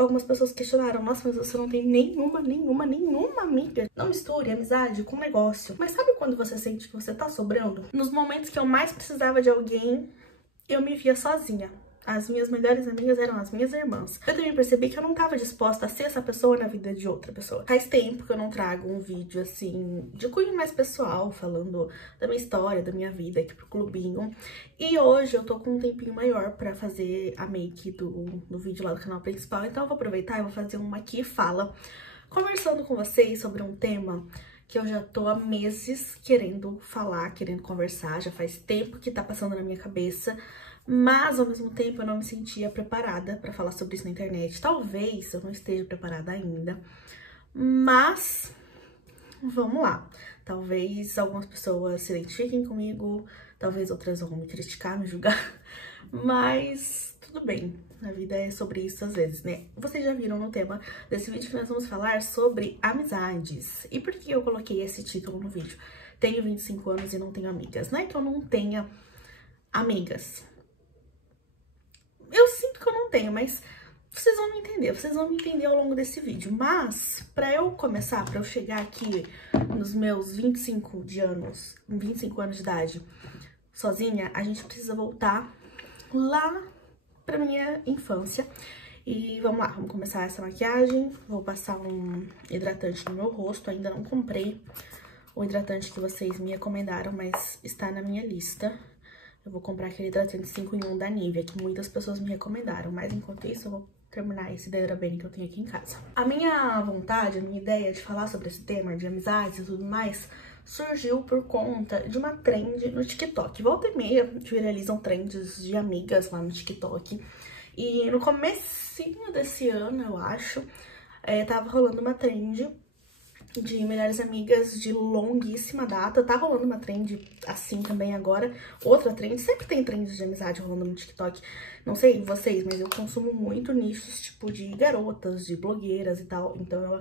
algumas pessoas questionaram, nossa, mas você não tem nenhuma amiga. Não misture amizade com negócio. Mas sabe quando você sente que você tá sobrando? Nos momentos que eu mais precisava de alguém, eu me via sozinha. As minhas melhores amigas eram as minhas irmãs. Eu também percebi que eu não tava disposta a ser essa pessoa na vida de outra pessoa. Faz tempo que eu não trago um vídeo, assim, de cunho mais pessoal, falando da minha história, da minha vida aqui pro clubinho. E hoje eu tô com um tempinho maior pra fazer a make do vídeo lá do canal principal. Então eu vou aproveitar e vou fazer uma aqui fala, conversando com vocês sobre um tema que eu já tô há meses querendo falar, querendo conversar. Já faz tempo que tá passando na minha cabeça. Mas, ao mesmo tempo, eu não me sentia preparada pra falar sobre isso na internet. Talvez eu não esteja preparada ainda, mas vamos lá. Talvez algumas pessoas se identifiquem comigo, talvez outras vão me criticar, me julgar, mas tudo bem. A vida é sobre isso às vezes, né? Vocês já viram no tema desse vídeo que nós vamos falar sobre amizades. E por que eu coloquei esse título no vídeo? Tenho 25 anos e não tenho amigas. Não é que eu não tenha amigas. Eu sinto que eu não tenho, mas vocês vão me entender ao longo desse vídeo. Mas, pra eu começar, pra eu chegar aqui nos meus 25 anos de idade, sozinha, a gente precisa voltar lá pra minha infância. E vamos lá, vamos começar essa maquiagem. Vou passar um hidratante no meu rosto, ainda não comprei o hidratante que vocês me recomendaram, mas está na minha lista. Eu vou comprar aquele hidratante 5 em 1 da Nivea, que muitas pessoas me recomendaram. Mas enquanto isso, eu vou terminar esse Hydra Bene que eu tenho aqui em casa. A minha vontade, a minha ideia de falar sobre esse tema de amizades e tudo mais, surgiu por conta de uma trend no TikTok. Volta e meia viralizam trends de amigas lá no TikTok. E no comecinho desse ano, eu acho, tava rolando uma trend de melhores amigas de longuíssima data. Tá rolando uma trend assim também agora. Outra trend, sempre tem trends de amizade rolando no TikTok. Não sei vocês, mas eu consumo muito nichos tipo de garotas, de blogueiras e tal. Então eu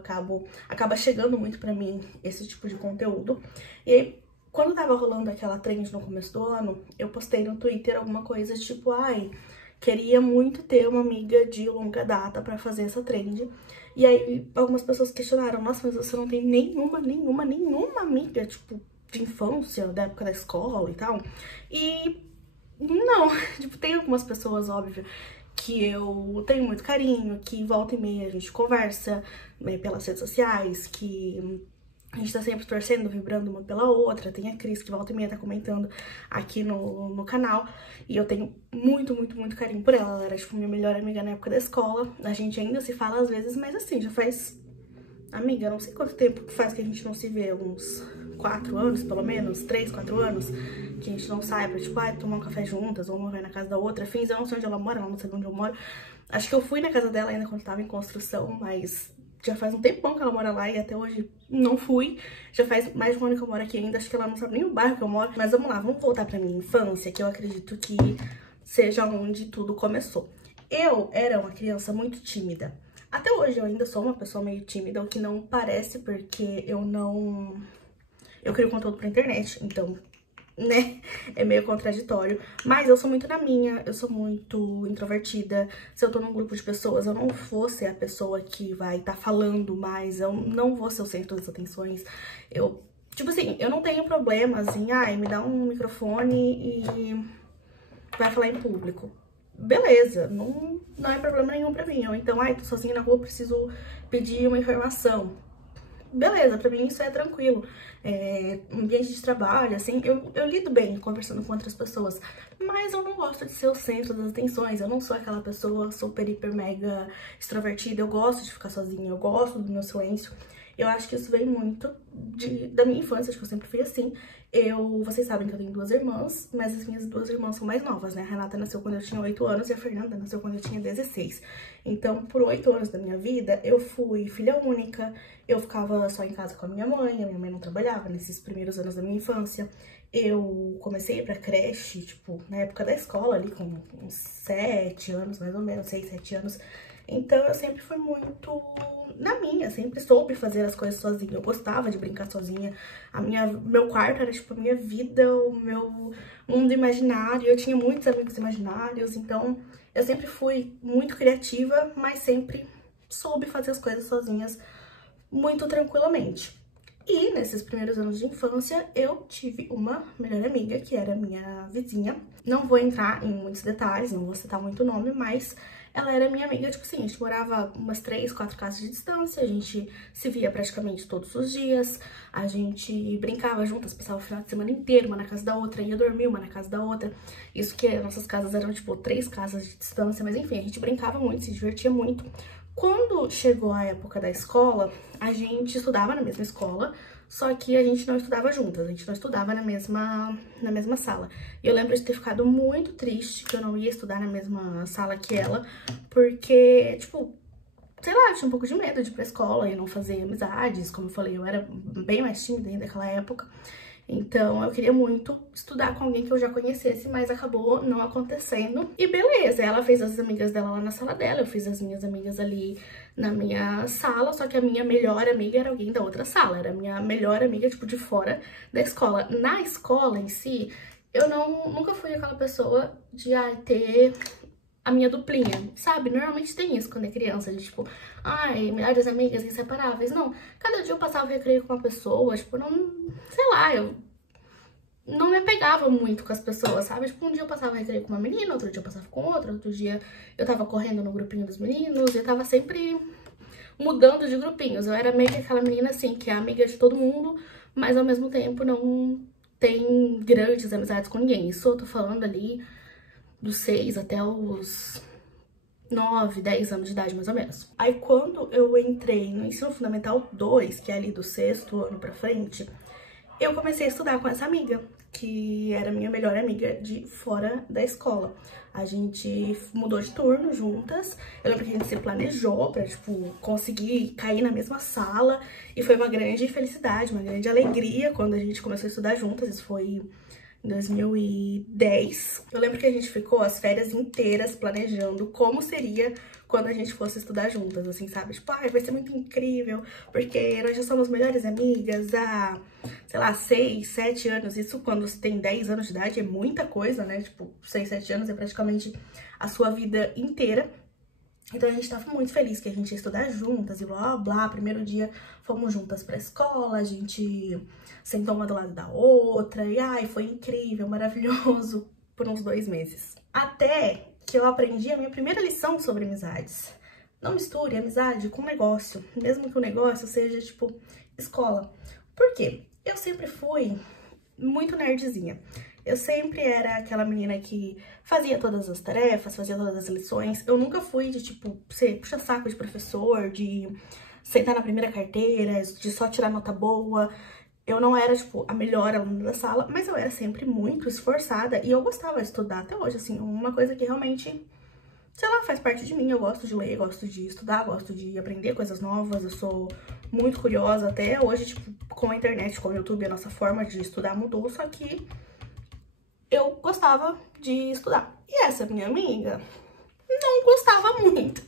acaba chegando muito pra mim esse tipo de conteúdo. E aí, quando tava rolando aquela trend no começo do ano, eu postei no Twitter alguma coisa tipo, ai, queria muito ter uma amiga de longa data pra fazer essa trend. E aí, algumas pessoas questionaram, nossa, mas você não tem nenhuma amiga, tipo, de infância, da época da escola e tal. E não, tipo, tem algumas pessoas, óbvio, que eu tenho muito carinho, que volta e meia a gente conversa, né, pelas redes sociais, que a gente tá sempre torcendo, vibrando uma pela outra. Tem a Cris, que volta e meia tá comentando aqui no canal. E eu tenho muito carinho por ela. Ela era, tipo, minha melhor amiga na época da escola. A gente ainda se fala às vezes, mas assim, já faz... Amiga, não sei quanto tempo faz que a gente não se vê. Uns 4 anos, pelo menos. 3, 4 anos. Que a gente não sai pra, tipo, tomar um café juntas, ou uma vai na casa da outra. Fins, eu não sei onde ela mora, ela não sabe onde eu moro. Acho que eu fui na casa dela ainda quando tava em construção, mas... já faz um tempão que ela mora lá e até hoje não fui. Já faz mais de um ano que eu moro aqui ainda. Acho que ela não sabe nem o bairro que eu moro. Mas vamos lá, vamos voltar pra minha infância, que eu acredito que seja onde tudo começou. Eu era uma criança muito tímida. Até hoje eu ainda sou uma pessoa meio tímida, o que não parece, porque eu crio conteúdo pra internet, então... né, é meio contraditório, mas eu sou muito na minha, eu sou muito introvertida. Se eu tô num grupo de pessoas, eu não vou ser a pessoa que vai estar falando mais, eu não vou ser o centro das atenções. Eu, tipo assim, eu não tenho problemas em, me dá um microfone e vai falar em público. Beleza, não é problema nenhum pra mim. Ou então, tô sozinha na rua, preciso pedir uma informação. Beleza, pra mim isso é tranquilo. Ambiente de trabalho, assim, eu lido bem conversando com outras pessoas, mas eu não gosto de ser o centro das atenções. Eu não sou aquela pessoa super, hiper, mega extrovertida. Eu gosto de ficar sozinha, eu gosto do meu silêncio. Eu acho que isso veio muito da minha infância, acho que eu sempre fui assim. Vocês sabem que eu tenho 2 irmãs, mas as minhas 2 irmãs são mais novas, né? A Renata nasceu quando eu tinha 8 anos e a Fernanda nasceu quando eu tinha 16. Então, por 8 anos da minha vida, eu fui filha única, eu ficava só em casa com a minha mãe não trabalhava nesses primeiros anos da minha infância. Eu comecei a ir pra creche, tipo, na época da escola ali, com uns 7 anos, mais ou menos, 6, 7 anos. Então, eu sempre fui muito na minha, sempre soube fazer as coisas sozinha. Eu gostava de brincar sozinha. Meu quarto era, tipo, a minha vida, o meu mundo imaginário. Eu tinha muitos amigos imaginários, então eu sempre fui muito criativa, mas sempre soube fazer as coisas sozinhas muito tranquilamente. E nesses primeiros anos de infância, eu tive uma melhor amiga, que era minha vizinha. Não vou entrar em muitos detalhes, não vou citar muito nome, mas ela era minha amiga, tipo assim, a gente morava umas 3, 4 casas de distância, a gente se via praticamente todos os dias, a gente brincava juntas, passava o final de semana inteiro, uma na casa da outra, ia dormir uma na casa da outra. Isso que nossas casas eram, tipo, 3 casas de distância, mas enfim, a gente brincava muito, se divertia muito. Quando chegou a época da escola, a gente estudava na mesma escola, só que a gente não estudava juntas, a gente não estudava na mesma sala. E eu lembro de ter ficado muito triste que eu não ia estudar na mesma sala que ela, porque, tipo, sei lá, eu tinha um pouco de medo de ir pra escola e não fazer amizades. Como eu falei, eu era bem mais tímida ainda naquela época. Então, eu queria muito estudar com alguém que eu já conhecesse, mas acabou não acontecendo. E beleza, ela fez as amigas dela lá na sala dela, eu fiz as minhas amigas ali na minha sala, só que a minha melhor amiga era alguém da outra sala, era a minha melhor amiga, tipo, de fora da escola. Na escola em si, eu nunca fui aquela pessoa de ter a minha duplinha, sabe? Normalmente tem isso quando é criança, de tipo, ai, melhores amigas inseparáveis. Não, cada dia eu passava o recreio com uma pessoa, tipo, não, sei lá, eu não me apegava muito com as pessoas, sabe? Tipo, um dia eu passava o recreio com uma menina, outro dia eu passava com outra, outro dia eu tava correndo no grupinho dos meninos, eu tava sempre mudando de grupinhos. Eu era meio que aquela menina, assim, que é amiga de todo mundo, mas ao mesmo tempo não tem grandes amizades com ninguém. Isso eu tô falando ali dos 6 até os 9, 10 anos de idade, mais ou menos. Aí, quando eu entrei no ensino fundamental 2, que é ali do 6º ano pra frente, eu comecei a estudar com essa amiga, que era minha melhor amiga de fora da escola. A gente mudou de turno juntas. Eu lembro que a gente se planejou pra, tipo, conseguir cair na mesma sala. E foi uma grande felicidade, uma grande alegria quando a gente começou a estudar juntas. Isso foi em 2010. Eu lembro que a gente ficou as férias inteiras planejando como seria quando a gente fosse estudar juntas, assim, sabe? Tipo, ai, vai ser muito incrível, porque nós já somos melhores amigas há, sei lá, 6, 7 anos. Isso quando você tem 10 anos de idade é muita coisa, né? Tipo, 6, 7 anos é praticamente a sua vida inteira. Então a gente tava muito feliz que a gente ia estudar juntas e blá, blá, blá. Primeiro dia fomos juntas pra escola, a gente sentou uma do lado da outra e ai, foi incrível, maravilhoso por uns 2 meses. Até que eu aprendi a minha primeira lição sobre amizades. Não misture amizade com negócio, mesmo que o negócio seja, tipo, escola. Por quê? Eu sempre fui muito nerdzinha. Eu sempre era aquela menina que fazia todas as tarefas, fazia todas as lições. Eu nunca fui de, tipo, ser puxa-saco de professor, de sentar na primeira carteira, de só tirar nota boa. Eu não era, tipo, a melhor aluna da sala, mas eu era sempre muito esforçada e eu gostava de estudar até hoje, assim, uma coisa que realmente, sei lá, faz parte de mim. Eu gosto de ler, gosto de estudar, gosto de aprender coisas novas, eu sou muito curiosa até hoje, tipo, com a internet, com o YouTube, a nossa forma de estudar mudou, só que eu gostava de estudar. E essa minha amiga não gostava muito.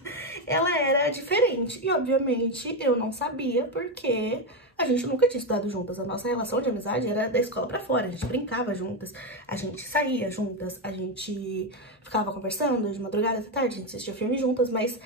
Ela era diferente. E, obviamente, eu não sabia porque a gente nunca tinha estudado juntas. A nossa relação de amizade era da escola pra fora. A gente brincava juntas, a gente saía juntas, a gente ficava conversando de madrugada até tarde, a gente assistia filme juntas, mas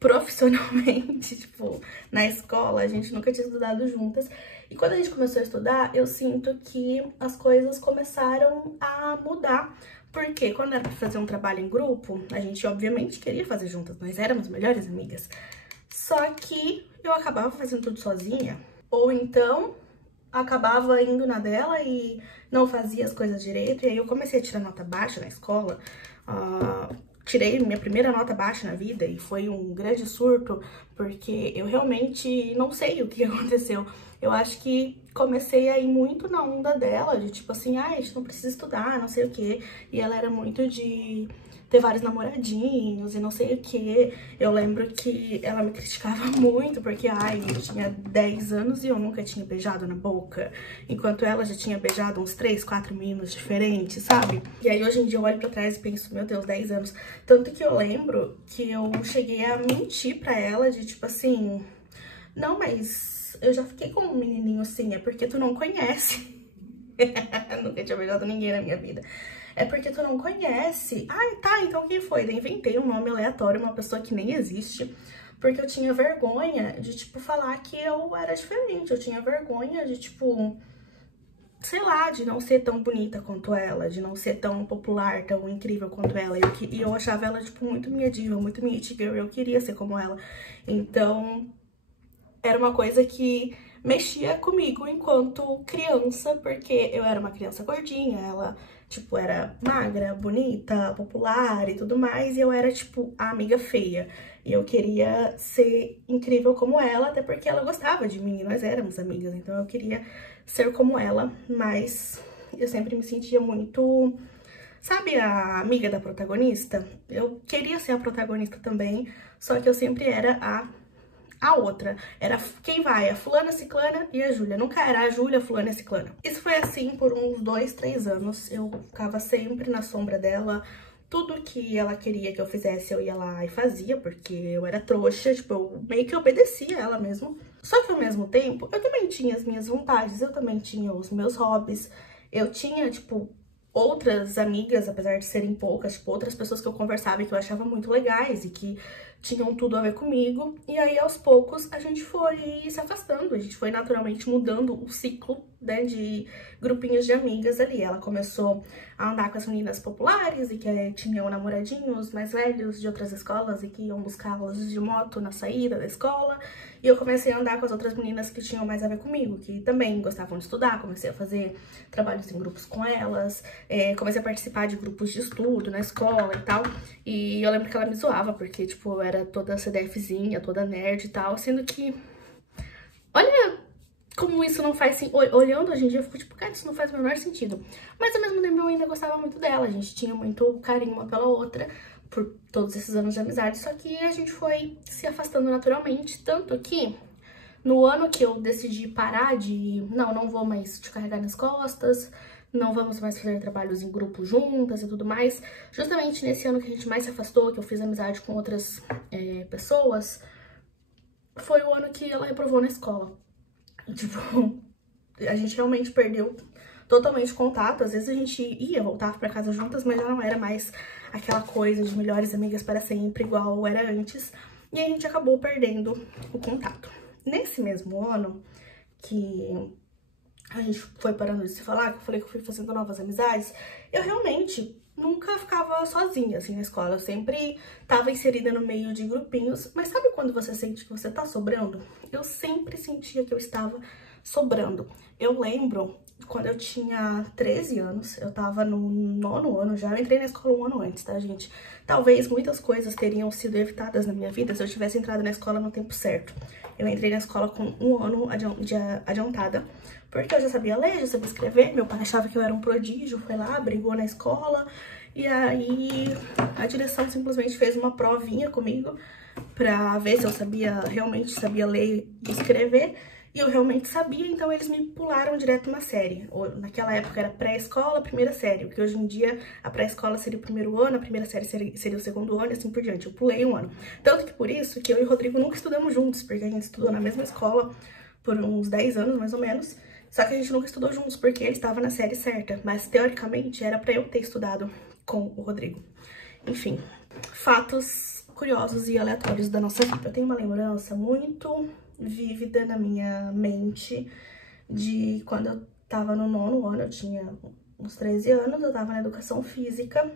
profissionalmente, tipo, na escola, a gente nunca tinha estudado juntas. E quando a gente começou a estudar, eu sinto que as coisas começaram a mudar. Porque quando era pra fazer um trabalho em grupo, a gente obviamente queria fazer juntas, nós éramos melhores amigas. Só que eu acabava fazendo tudo sozinha, ou então acabava indo na dela e não fazia as coisas direito. E aí eu comecei a tirar nota baixa na escola, tirei minha primeira nota baixa na vida e foi um grande surto, porque eu realmente não sei o que aconteceu. Eu acho que comecei a ir muito na onda dela, de tipo assim, a gente não precisa estudar, não sei o quê. E ela era muito de ter vários namoradinhos e não sei o quê. Eu lembro que ela me criticava muito, porque, ai, eu tinha 10 anos e eu nunca tinha beijado na boca, enquanto ela já tinha beijado uns 3, 4 meninos diferentes, sabe? E aí, hoje em dia, eu olho pra trás e penso, meu Deus, 10 anos. Tanto que eu lembro que eu cheguei a mentir pra ela, de tipo assim, não, mas eu já fiquei com um menininho assim, é porque tu não conhece. Nunca tinha beijado ninguém na minha vida. É porque tu não conhece. Ai, tá, então quem foi? Daí inventei um nome aleatório, uma pessoa que nem existe. porque eu tinha vergonha de, tipo, falar que eu era diferente. Eu tinha vergonha de, tipo, sei lá, de não ser tão bonita quanto ela, de não ser tão popular, tão incrível quanto ela. E eu achava ela, tipo, muito minha diva, muito minha it girl, eu queria ser como ela. Então, era uma coisa que mexia comigo enquanto criança, porque eu era uma criança gordinha, ela, tipo, era magra, bonita, popular e tudo mais, e eu era, tipo, a amiga feia. E eu queria ser incrível como ela, até porque ela gostava de mim, e nós éramos amigas, então eu queria ser como ela, mas eu sempre me sentia muito... Sabe a amiga da protagonista? Eu queria ser a protagonista também, só que eu sempre era a outra. Era quem vai, a fulana, ciclana e a Júlia. Nunca era a Júlia, fulana e ciclana. Isso foi assim por uns 2, 3 anos. Eu ficava sempre na sombra dela. Tudo que ela queria que eu fizesse, eu ia lá e fazia, porque eu era trouxa, tipo, eu meio que obedecia ela mesmo. Só que ao mesmo tempo, eu também tinha as minhas vontades, eu também tinha os meus hobbies. Eu tinha, tipo, outras amigas, apesar de serem poucas, tipo, outras pessoas que eu conversava e que eu achava muito legais e que tinham tudo a ver comigo. E aí, aos poucos, a gente foi se afastando, a gente foi naturalmente mudando o ciclo, né, de grupinhos de amigas ali. Ela começou a andar com as meninas populares e que tinham namoradinhos mais velhos de outras escolas e que iam buscá-las de moto na saída da escola. E eu comecei a andar com as outras meninas que tinham mais a ver comigo, que também gostavam de estudar. Comecei a fazer trabalhos em grupos com elas, comecei a participar de grupos de estudo na escola e tal. E eu lembro que ela me zoava, porque, tipo, eu era toda CDFzinha, toda nerd e tal, sendo que... Olha como isso não faz... Olhando hoje em dia, eu fico tipo, cara, isso não faz o menor sentido. Mas ao mesmo tempo eu ainda gostava muito dela, a gente tinha muito carinho uma pela outra por todos esses anos de amizade, só que a gente foi se afastando naturalmente, tanto que no ano que eu decidi parar de... Não vou mais te carregar nas costas, não vamos mais fazer trabalhos em grupo juntas e tudo mais. Justamente nesse ano que a gente mais se afastou, que eu fiz amizade com outras pessoas, foi o ano que ela reprovou na escola. Tipo, a gente realmente perdeu totalmente contato. Às vezes a gente ia voltar pra casa juntas, mas já não era mais aquela coisa de melhores amigas para sempre, igual era antes. E a gente acabou perdendo o contato. Nesse mesmo ano que a gente foi parando de se falar, que eu falei que eu fui fazendo novas amizades, eu realmente nunca ficava sozinha, assim, na escola. Eu sempre tava inserida no meio de grupinhos, mas sabe quando você sente que você tá sobrando? Eu sempre sentia que eu estava sobrando. Eu lembro, quando eu tinha 13 anos, eu tava no 9º ano já, eu entrei na escola um ano antes, tá, gente? Talvez muitas coisas teriam sido evitadas na minha vida se eu tivesse entrado na escola no tempo certo. Eu entrei na escola com um ano adiantada, porque eu já sabia ler, já sabia escrever. Meu pai achava que eu era um prodígio, foi lá, brigou na escola. E aí a direção simplesmente fez uma provinha comigo pra ver se eu realmente sabia ler e escrever. E eu realmente sabia, então eles me pularam direto na série. Naquela época era pré-escola, primeira série, porque hoje em dia a pré-escola seria o 1º ano, a primeira série seria o 2º ano e assim por diante. Eu pulei um ano. Tanto que por isso que eu e o Rodrigo nunca estudamos juntos, porque a gente estudou na mesma escola por uns 10 anos, mais ou menos. Só que a gente nunca estudou juntos, porque ele estava na série certa. Mas, teoricamente, era pra eu ter estudado com o Rodrigo. Enfim, fatos curiosos e aleatórios da nossa vida. Eu tenho uma lembrança muito vívida na minha mente de quando eu tava no 9º ano, eu tinha uns 13 anos, eu tava na educação física.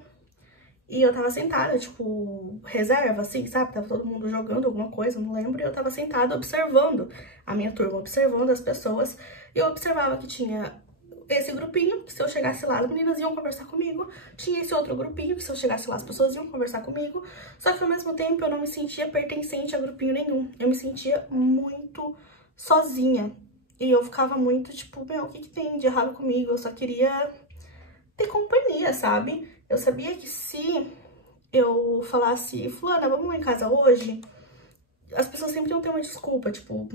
E eu tava sentada, tipo, reserva, assim, sabe? Tava todo mundo jogando alguma coisa, não lembro. E eu tava sentada observando a minha turma, observando as pessoas. E eu observava que tinha esse grupinho, que se eu chegasse lá, as meninas iam conversar comigo. Tinha esse outro grupinho, que se eu chegasse lá, as pessoas iam conversar comigo. Só que ao mesmo tempo eu não me sentia pertencente a grupinho nenhum. Eu me sentia muito sozinha. E eu ficava muito, tipo, meu, o que tem de errado comigo? Eu só queria ter companhia, sabe? Eu sabia que se eu falasse, fulana, vamos lá em casa hoje, as pessoas sempre iam ter uma desculpa, tipo,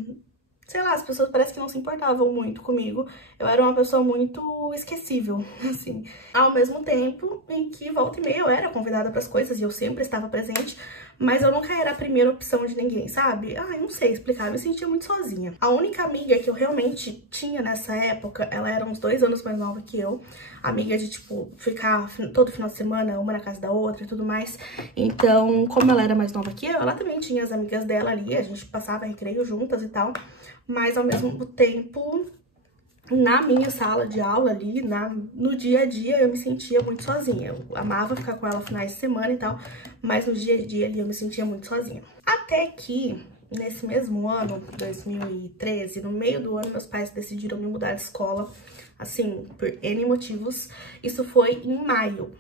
sei lá, as pessoas parece que não se importavam muito comigo. Eu era uma pessoa muito esquecível, assim. Ao mesmo tempo em que volta e meia eu era convidada para as coisas e eu sempre estava presente, mas eu nunca era a primeira opção de ninguém, sabe? Ai, não sei explicar, eu me sentia muito sozinha. A única amiga que eu realmente tinha nessa época, ela era uns 2 anos mais nova que eu. amiga de, tipo, ficar todo final de semana, uma na casa da outra e tudo mais. Então, como ela era mais nova que eu, ela também tinha as amigas dela ali, a gente passava recreio juntas e tal. Mas, ao mesmo tempo, na minha sala de aula ali, no dia a dia, eu me sentia muito sozinha. Eu amava ficar com ela finais de semana e tal, mas no dia a dia ali eu me sentia muito sozinha. Até que, nesse mesmo ano, 2013, no meio do ano, meus pais decidiram me mudar de escola, assim, por N motivos. Isso foi em maio.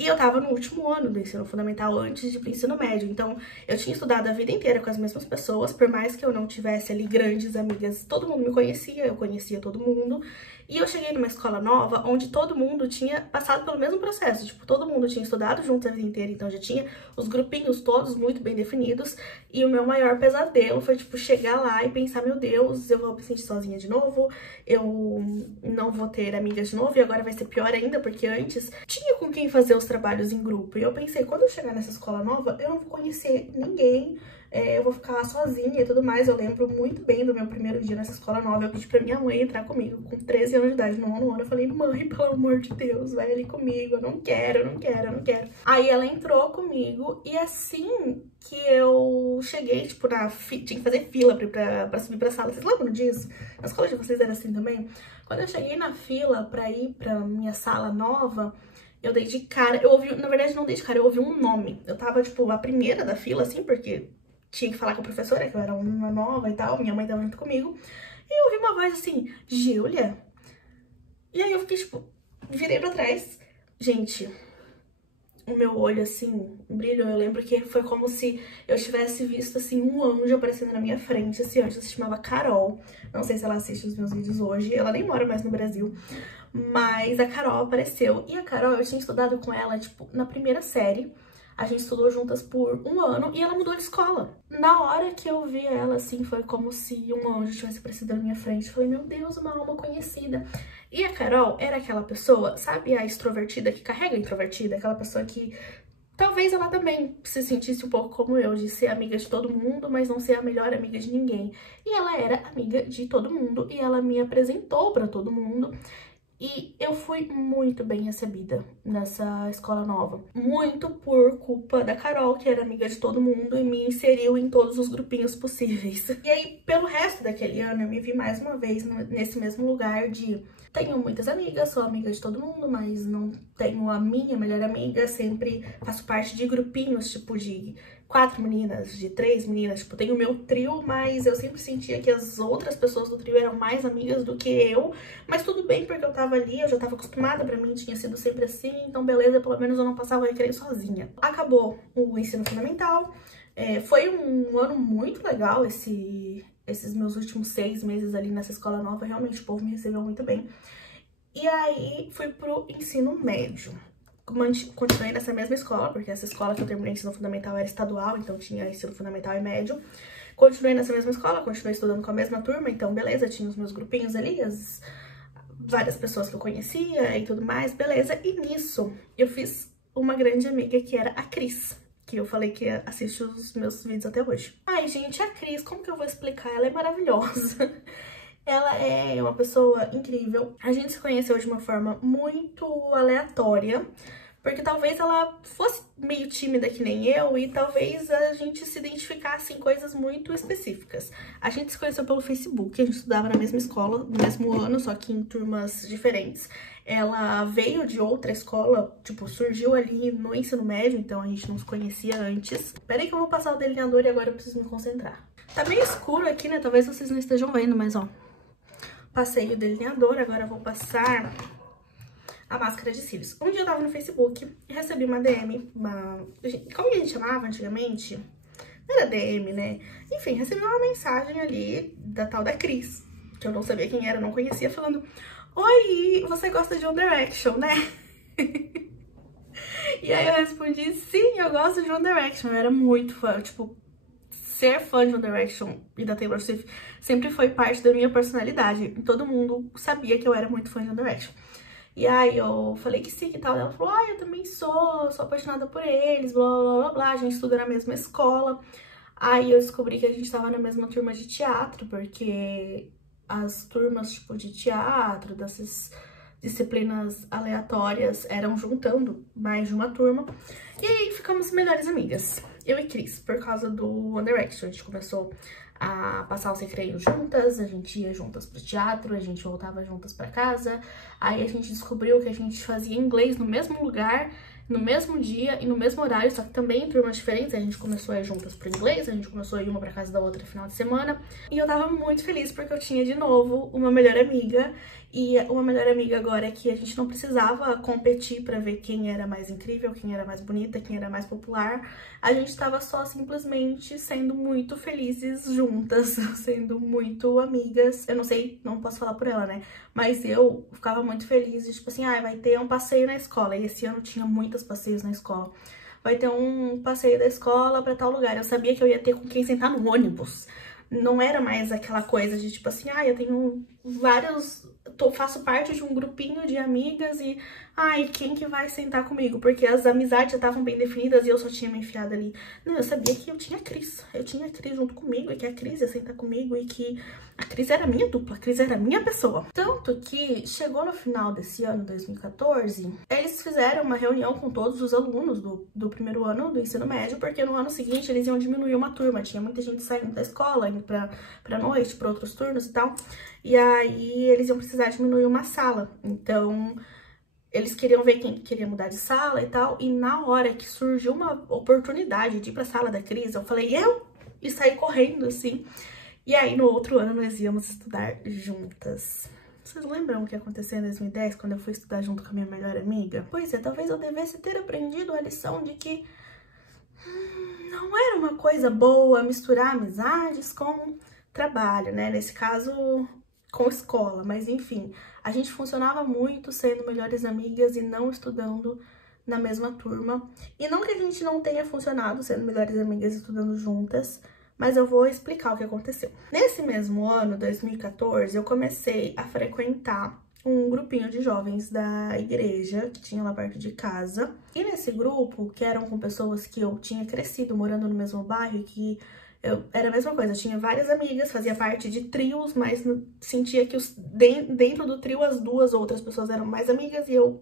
E eu tava no último ano do ensino fundamental, antes de ir pro ensino médio. Então, eu tinha estudado a vida inteira com as mesmas pessoas, por mais que eu não tivesse ali grandes amigas, todo mundo me conhecia, eu conhecia todo mundo. E eu cheguei numa escola nova, onde todo mundo tinha passado pelo mesmo processo. Tipo, todo mundo tinha estudado junto a vida inteira, então já tinha os grupinhos todos muito bem definidos. E o meu maior pesadelo foi, tipo, chegar lá e pensar, meu Deus, eu vou me sentir sozinha de novo, eu não vou ter amigas de novo, e agora vai ser pior ainda, porque antes tinha com quem fazer os trabalhos em grupo. E eu pensei, quando eu chegar nessa escola nova, eu não vou conhecer ninguém, eu vou ficar sozinha e tudo mais. Eu lembro muito bem do meu primeiro dia nessa escola nova. Eu pedi pra minha mãe entrar comigo com 13 anos de idade, no nono ano. Eu falei, mãe, pelo amor de Deus, vai ali comigo, eu não quero, eu não quero, eu não quero. Aí ela entrou comigo e assim que eu cheguei, tipo, tinha que fazer fila pra subir pra sala. Vocês lembram disso? Na escola de vocês era assim também? Quando eu cheguei na fila pra ir pra minha sala nova, eu dei de cara, eu ouvi, na verdade não dei de cara, eu ouvi um nome. Eu tava, tipo, a primeira da fila, assim, porque tinha que falar com a professora, que eu era uma nova e tal, minha mãe tava junto comigo. E eu ouvi uma voz assim, Júlia? E aí eu fiquei, tipo, virei pra trás. Gente, o meu olho, assim, brilhou. Eu lembro que foi como se eu tivesse visto, assim, um anjo aparecendo na minha frente. Esse anjo se chamava Carol. Não sei se ela assiste os meus vídeos hoje, ela nem mora mais no Brasil. Mas a Carol apareceu. E a Carol, eu tinha estudado com ela, tipo, na primeira série. A gente estudou juntas por um ano e ela mudou de escola. Na hora que eu vi ela, assim, foi como se um anjo tivesse aparecido na minha frente. Eu falei, meu Deus, uma alma conhecida. E a Carol era aquela pessoa, sabe, a extrovertida que carrega a introvertida? Aquela pessoa que talvez ela também se sentisse um pouco como eu, de ser amiga de todo mundo, mas não ser a melhor amiga de ninguém. E ela era amiga de todo mundo e ela me apresentou pra todo mundo. E eu fui muito bem recebida nessa escola nova. Muito por culpa da Carol, que era amiga de todo mundo e me inseriu em todos os grupinhos possíveis. E aí, pelo resto daquele ano, eu me vi mais uma vez nesse mesmo lugar de... Tenho muitas amigas, sou amiga de todo mundo, mas não tenho a minha melhor amiga. Sempre faço parte de grupinhos, tipo, de 4 meninas, de 3 meninas. Tipo, tenho o meu trio, mas eu sempre sentia que as outras pessoas do trio eram mais amigas do que eu. Mas tudo bem, porque eu tava ali, eu já tava acostumada, pra mim tinha sido sempre assim. Então, beleza, pelo menos eu não passava o recreio sozinha. Acabou o ensino fundamental. Foi um ano muito legal esses meus últimos 6 meses ali nessa escola nova. Realmente o povo me recebeu muito bem. E aí fui pro ensino médio. Continuei nessa mesma escola, porque essa escola que eu terminei ensino fundamental era estadual, então tinha ensino fundamental e médio. Continuei nessa mesma escola, continuei estudando com a mesma turma, então beleza, tinha os meus grupinhos ali, várias pessoas que eu conhecia e tudo mais, beleza. E nisso eu fiz uma grande amiga que era a Cris, que eu falei que assiste os meus vídeos até hoje. Ai, gente, a Cris, como que eu vou explicar? Ela é maravilhosa. Ela é uma pessoa incrível. A gente se conheceu de uma forma muito aleatória, porque talvez ela fosse meio tímida que nem eu e talvez a gente se identificasse em coisas muito específicas. A gente se conheceu pelo Facebook, a gente estudava na mesma escola, no mesmo ano, só que em turmas diferentes. Ela veio de outra escola, tipo, surgiu ali no ensino médio, então a gente não se conhecia antes. Peraí que eu vou passar o delineador e agora eu preciso me concentrar. Tá meio escuro aqui, né? Talvez vocês não estejam vendo, mas ó. Passei o delineador, agora eu vou passar a máscara de cílios. Um dia eu tava no Facebook e recebi uma DM, como que a gente chamava antigamente? Não era DM, né? Enfim, recebi uma mensagem ali da tal da Cris, que eu não sabia quem era, não conhecia, falando: oi, você gosta de One Direction, né? E aí eu respondi: sim, eu gosto de One Direction. Eu era muito fã, tipo, ser fã de One Direction e da Taylor Swift sempre foi parte da minha personalidade. Todo mundo sabia que eu era muito fã de One Direction. E aí eu falei que sim e tal. Ela falou: eu também sou apaixonada por eles, blá, blá, blá, blá. A gente estuda na mesma escola. Aí eu descobri que a gente tava na mesma turma de teatro, porque as turmas, tipo, de teatro, disciplinas aleatórias eram juntando mais de uma turma. E aí ficamos melhores amigas, eu e Cris, por causa do One Direction. A gente começou a passar os recreios juntas, a gente ia juntas pro teatro, a gente voltava juntas pra casa. Aí a gente descobriu que a gente fazia inglês no mesmo lugar, no mesmo dia e no mesmo horário, só que também em turmas diferentes. A gente começou a ir juntas pro inglês, a gente começou a ir uma pra casa da outra no final de semana. E eu tava muito feliz porque eu tinha de novo uma melhor amiga. E uma melhor amiga agora é que a gente não precisava competir pra ver quem era mais incrível, quem era mais bonita, quem era mais popular. A gente tava só simplesmente sendo muito felizes juntas, sendo muito amigas. Eu não sei, não posso falar por ela, né? Mas eu ficava muito feliz de, tipo assim, vai ter um passeio na escola. E esse ano tinha muitos passeios na escola. Vai ter um passeio da escola pra tal lugar. Eu sabia que eu ia ter com quem sentar no ônibus. Não era mais aquela coisa de, tipo assim, eu tenho vários... faço parte de um grupinho de amigas e... quem que vai sentar comigo? Porque as amizades já estavam bem definidas e eu só tinha me enfiado ali. Não, eu sabia que eu tinha a Cris. Eu tinha a Cris junto comigo e que a Cris ia sentar comigo e que a Cris era minha dupla, a Cris era minha pessoa. Tanto que chegou no final desse ano, 2014, eles fizeram uma reunião com todos os alunos do primeiro ano do ensino médio, porque no ano seguinte eles iam diminuir uma turma. Tinha muita gente saindo da escola, indo pra noite, pra outros turnos e tal. E aí eles iam precisar diminuir uma sala. Então... eles queriam ver quem queria mudar de sala e tal, e na hora que surgiu uma oportunidade de ir pra sala da Cris, eu falei, e saí correndo, assim. E aí, no outro ano, nós íamos estudar juntas. Vocês lembram o que aconteceu em 2010, quando eu fui estudar junto com a minha melhor amiga? Pois é, talvez eu devesse ter aprendido a lição de que não era uma coisa boa misturar amizades com trabalho, né? Nesse caso... com escola, mas enfim, a gente funcionava muito sendo melhores amigas e não estudando na mesma turma. E não que a gente não tenha funcionado sendo melhores amigas e estudando juntas, mas eu vou explicar o que aconteceu. Nesse mesmo ano, 2014, eu comecei a frequentar um grupinho de jovens da igreja que tinha lá perto de casa. E nesse grupo, que eram com pessoas que eu tinha crescido morando no mesmo bairro, que era a mesma coisa, eu tinha várias amigas, fazia parte de trios, mas sentia que dentro do trio as duas outras pessoas eram mais amigas e eu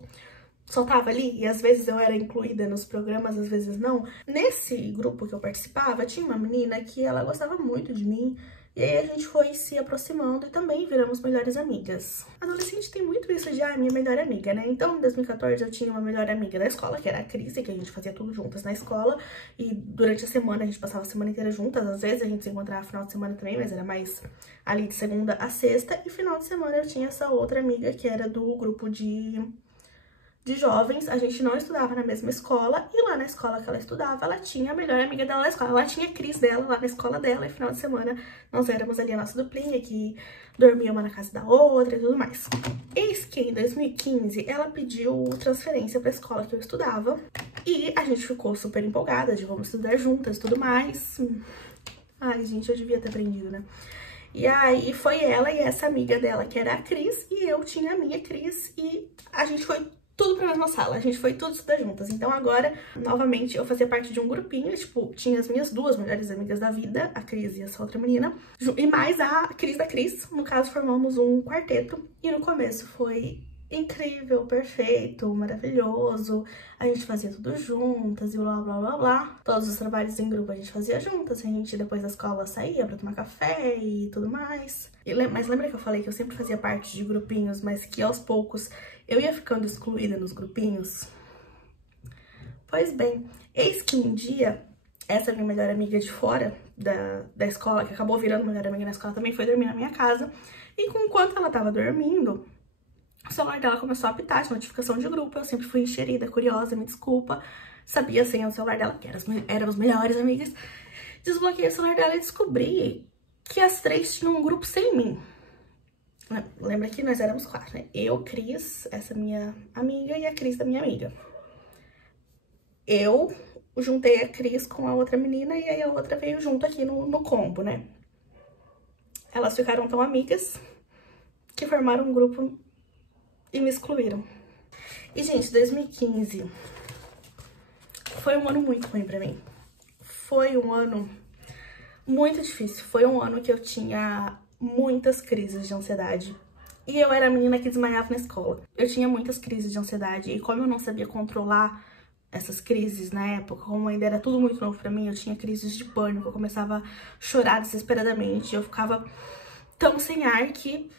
só tava ali, e às vezes eu era incluída nos programas, às vezes não. Nesse grupo que eu participava, tinha uma menina que ela gostava muito de mim, e aí a gente foi se aproximando e também viramos melhores amigas. Adolescente tem muito isso de, minha melhor amiga, né? Então, em 2014, eu tinha uma melhor amiga da escola, que era a Cris, que a gente fazia tudo juntas na escola. E durante a semana, a gente passava a semana inteira juntas. Às vezes, a gente se encontrava no final de semana também, mas era mais ali de segunda a sexta. E final de semana, eu tinha essa outra amiga, que era do grupo de jovens. A gente não estudava na mesma escola, e lá na escola que ela estudava, ela tinha a melhor amiga dela na escola. Ela tinha a Cris dela lá na escola dela, e final de semana nós éramos ali a nossa duplinha, que dormia uma na casa da outra e tudo mais. Eis que em 2015, ela pediu transferência pra escola que eu estudava, e a gente ficou super empolgada de vamos estudar juntas e tudo mais. Ai, gente, eu devia ter aprendido, né? E aí foi ela e essa amiga dela, que era a Cris, e eu tinha a minha Cris, e a gente foi tudo pra mesma sala, a gente foi tudo estudar juntas. Então agora, novamente, eu fazia parte de um grupinho, tipo, tinha as minhas duas melhores amigas da vida, a Cris e essa outra menina, e mais a Cris da Cris. No caso, formamos um quarteto, e no começo foi incrível, perfeito, maravilhoso. A gente fazia tudo juntas e blá blá blá blá. Todos os trabalhos em grupo a gente fazia juntas, a gente depois da escola saía pra tomar café e tudo mais. Mas lembra que eu falei que eu sempre fazia parte de grupinhos, mas que aos poucos eu ia ficando excluída nos grupinhos? Pois bem, eis que um dia, essa minha melhor amiga de fora da escola, que acabou virando melhor amiga na escola, também foi dormir na minha casa. E enquanto ela tava dormindo, o celular dela começou a apitar de notificação de grupo. Eu sempre fui enxerida, curiosa, me desculpa. Sabia a senha do celular dela, que éramos melhores amigas. Desbloqueei o celular dela e descobri que as três tinham um grupo sem mim. Lembra que nós éramos 4, né? Eu, Cris, essa minha amiga, e a Cris da minha amiga. Eu juntei a Cris com a outra menina e aí a outra veio junto aqui no combo, né? Elas ficaram tão amigas que formaram um grupo e me excluíram. E, gente, 2015 foi um ano muito ruim pra mim. Foi um ano muito difícil. Foi um ano que eu tinha muitas crises de ansiedade. E eu era a menina que desmaiava na escola. Eu tinha muitas crises de ansiedade e como eu não sabia controlar essas crises na época, como ainda era tudo muito novo pra mim, eu tinha crises de pânico, eu começava a chorar desesperadamente, eu ficava tão sem ar que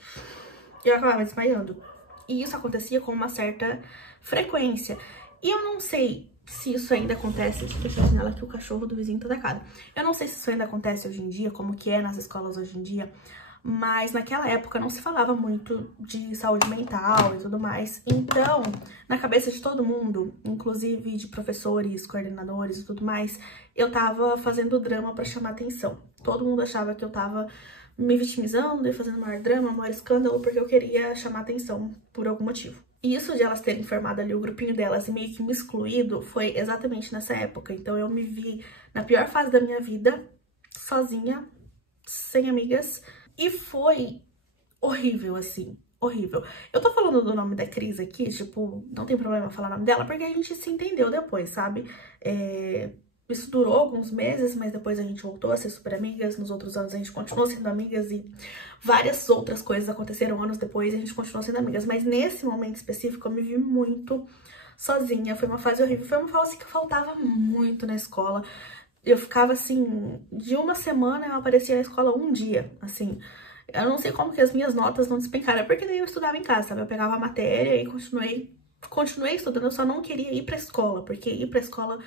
eu acabava desmaiando. E isso acontecia com uma certa frequência. E eu não sei se isso ainda acontece, deixa eu fechar a janela que o cachorro do vizinho tá atacado. Eu não sei se isso ainda acontece hoje em dia, como que é nas escolas hoje em dia, mas naquela época não se falava muito de saúde mental e tudo mais. Então, na cabeça de todo mundo, inclusive de professores, coordenadores e tudo mais, eu tava fazendo drama pra chamar atenção. Todo mundo achava que eu tava me vitimizando e fazendo maior drama, maior escândalo, porque eu queria chamar atenção por algum motivo. E isso de elas terem formado ali o grupinho delas e meio que me excluído foi exatamente nessa época. Então eu me vi na pior fase da minha vida, sozinha, sem amigas, e foi horrível, assim, horrível. Eu tô falando do nome da Cris aqui, tipo, não tem problema falar o nome dela, porque a gente se entendeu depois, sabe? Isso durou alguns meses, mas depois a gente voltou a ser super amigas. Nos outros anos a gente continuou sendo amigas e várias outras coisas aconteceram anos depois e a gente continuou sendo amigas. Mas nesse momento específico eu me vi muito sozinha, foi uma fase horrível. Foi uma fase que eu faltava muito na escola. Eu ficava assim, de uma semana eu aparecia na escola um dia, assim. Eu não sei como que as minhas notas não despencaram, porque daí eu estudava em casa, sabe? Eu pegava a matéria e continuei estudando, eu só não queria ir pra escola, porque ir pra escola